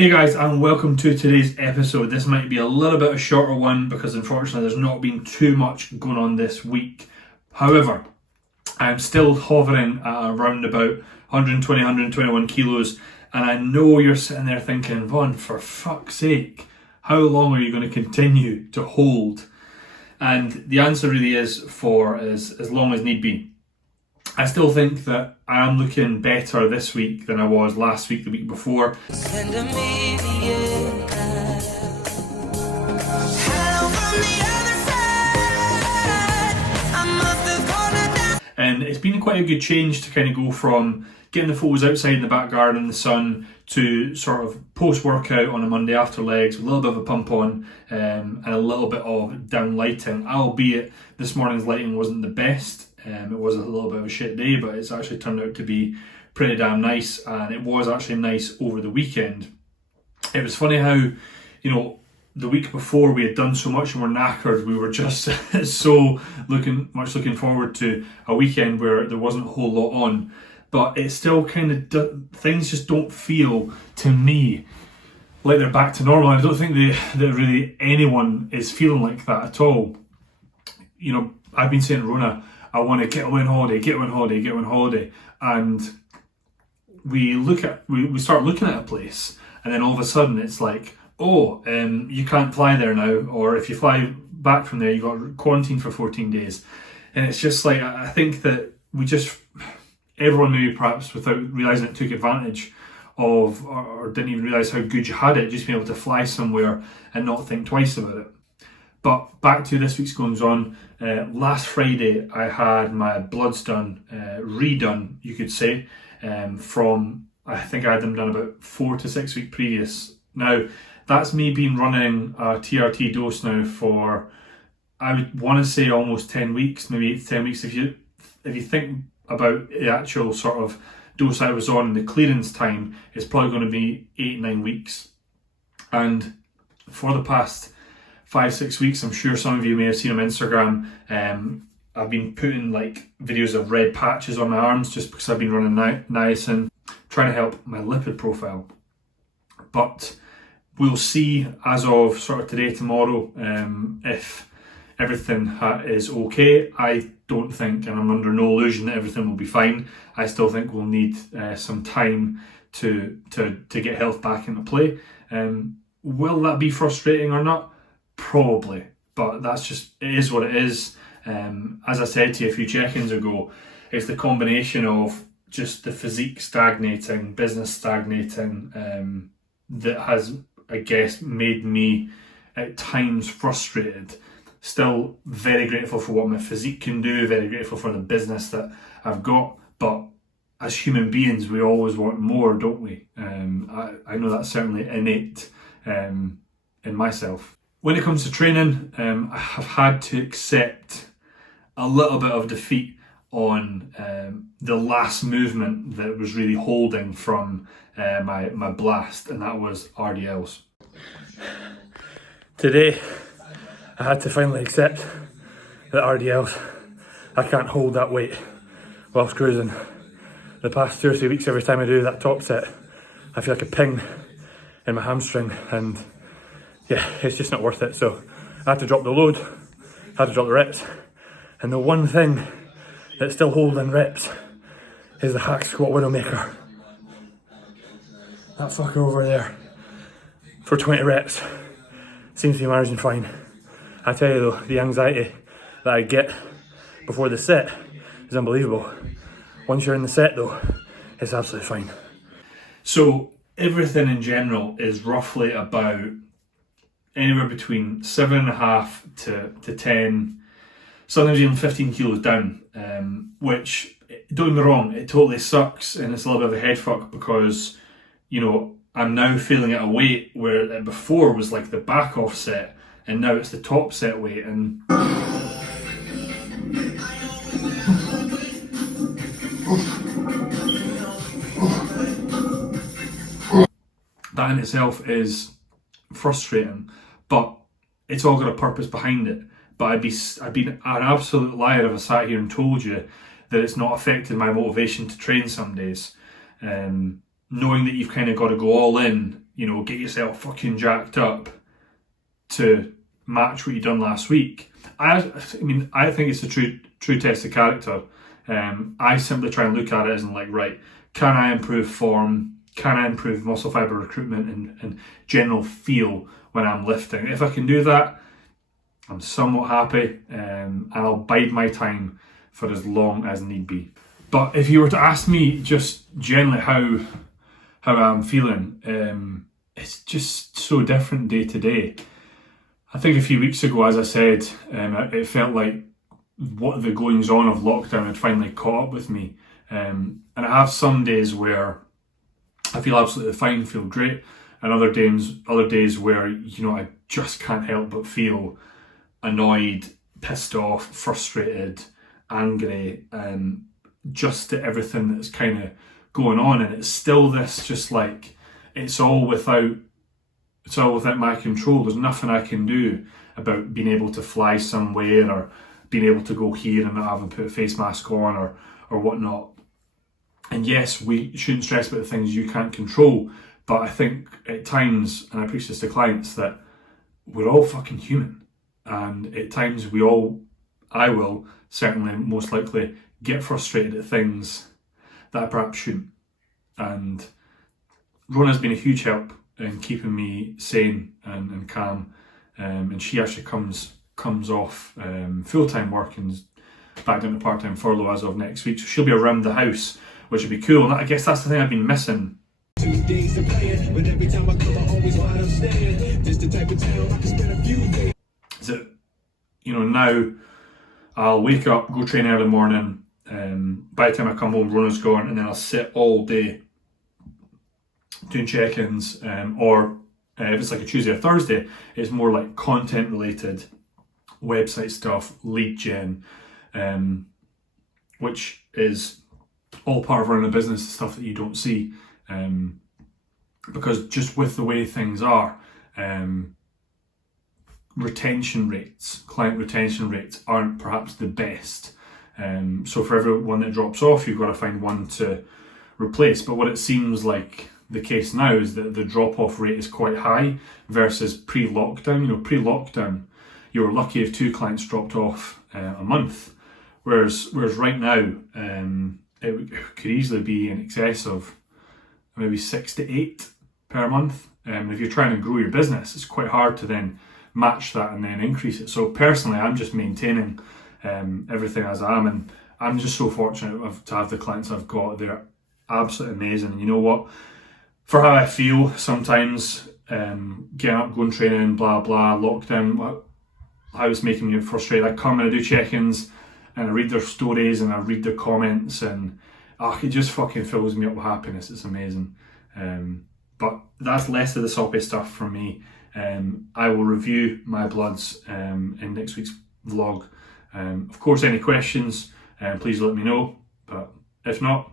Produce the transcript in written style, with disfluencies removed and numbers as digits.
Hey guys, and welcome to today's episode. This might be a little bit of a shorter one because unfortunately there's not been too much going on this week. However, I'm still hovering at around about 120, 121 kilos, and I know you're sitting there thinking, Vaughn, for fuck's sake, how long are you going to continue to hold? And the answer really is for as long as need be. I still think that I am looking better this week than I was last week, the week before. And it's been quite a good change to kind of go from getting the photos outside in the back garden in the sun to sort of post-workout on a Monday after legs with a little bit of a pump on and a little bit of down lighting, albeit this morning's lighting wasn't the best. It was a little bit of a shit day, but it's actually turned out to be pretty damn nice, and it was actually nice over the weekend. It was funny how, the week before we had done so much and we're knackered. We were just so looking forward to a weekend where there wasn't a whole lot on, but it still kind of things just don't feel to me like they're back to normal. I don't think that really anyone is feeling like that at all. I've been saying, Rona, I want to get away on holiday, and we start looking at a place, and then all of a sudden it's like, you can't fly there now, or if you fly back from there, you got quarantined for 14 days. And it's just like, I think that everyone maybe perhaps without realising it took advantage of, or didn't even realise how good you had it, just being able to fly somewhere and not think twice about it. But back to this week's goings on. Last Friday I had my bloods done, redone you could say, from, I think I had them done about 4 to 6 weeks previous. Now, that's me been running a TRT dose now for, I would want to say almost 10 weeks, maybe 8 to 10 weeks. If you think about the actual sort of dose I was on and the clearance time, it's probably going to be 8-9 weeks. And for the past 5-6 weeks, I'm sure some of you may have seen on Instagram, I've been putting like videos of red patches on my arms just because I've been running niacin, trying to help my lipid profile. But we'll see as of sort of today, tomorrow, if everything is okay. I don't think, and I'm under no illusion that everything will be fine. I still think we'll need some time to get health back into play. Will that be frustrating or not? Probably, but it is what it is. As I said to you a few check-ins ago, it's the combination of just the physique stagnating, business stagnating, that has, I guess, made me at times frustrated. Still very grateful for what my physique can do, very grateful for the business that I've got, but as human beings we always want more, don't we? I know that's certainly innate in myself. When it comes to training, I have had to accept a little bit of defeat on the last movement that was really holding from my blast, and that was RDLs. Today, I had to finally accept that RDLs, I can't hold that weight whilst cruising. The past 2 or 3 weeks, every time I do that top set, I feel like a ping in my hamstring, and yeah, it's just not worth it. So I had to drop the load, had to drop the reps, and the one thing that's still holding reps is the hack squat widowmaker. That fucker over there for 20 reps seems to be managing fine. I tell you though, the anxiety that I get before the set is unbelievable. Once you're in the set though, it's absolutely fine. So everything in general is roughly about anywhere between 7.5 to 10, sometimes even 15 kilos down, which, don't get me wrong, it totally sucks and it's a little bit of a head fuck because, I'm now feeling at a weight where it before was like the back off set, and now it's the top set weight, and that in itself is frustrating, but it's all got a purpose behind it. But I'd be an absolute liar if I sat here and told you that it's not affected my motivation to train some days. knowing that you've kind of got to go all in, you know, get yourself fucking jacked up to match what you done last week. I think it's a true test of character. I simply try and look at it as in like, right, can I improve form? Can I improve muscle fiber recruitment and general feel when I'm lifting? If I can do that, I'm somewhat happy, and I'll bide my time for as long as need be. But if you were to ask me just generally how I'm feeling, it's just so different day to day. I think a few weeks ago, as I said, it felt like what the goings on of lockdown had finally caught up with me. And I have some days where I feel absolutely fine, feel great, and other days where, you know, I just can't help but feel annoyed, pissed off, frustrated, angry, just at everything that's kind of going on. And it's still this just like, it's all without my control. There's nothing I can do about being able to fly somewhere or being able to go here and not having put a face mask on or whatnot. And yes, we shouldn't stress about the things you can't control, but I think at times, and I preach this to clients, that we're all fucking human. And at times I will certainly most likely get frustrated at things that I perhaps shouldn't. And Rona's been a huge help in keeping me sane and calm. And she actually comes off full-time work and is back down to part-time furlough as of next week. So she'll be around the house, which would be cool. And I guess that's the thing I've been missing. 2 days of playing, but every time I come, I always wind up staying. Just the type of town I can spend a few days. Is it, you know, now I'll wake up, go train early morning. By the time I come home, Rona's gone, and then I'll sit all day doing check-ins, or if it's like a Tuesday or Thursday, it's more like content related, website stuff, lead gen, which is all part of running a business, stuff that you don't see, because just with the way things are, client retention rates aren't perhaps the best. So for everyone that drops off, you've got to find one to replace. But what it seems like the case now is that the drop-off rate is quite high versus pre-lockdown. You know, pre-lockdown, you were lucky if 2 clients dropped off a month, whereas right now it could easily be in excess of maybe 6 to 8 per month. If you're trying to grow your business, it's quite hard to then match that and then increase it. So personally, I'm just maintaining everything as I am, and I'm just so fortunate to have the clients I've got. They're absolutely amazing. And you know what? For how I feel sometimes, getting up, going training, blah blah, lockdown, how it's making me frustrated. I come and I do check-ins and I read their stories and I read their comments, and it just fucking fills me up with happiness. It's amazing. But that's less of the soppy stuff from me. I will review my bloods in next week's vlog. Of course, any questions, please let me know. But if not,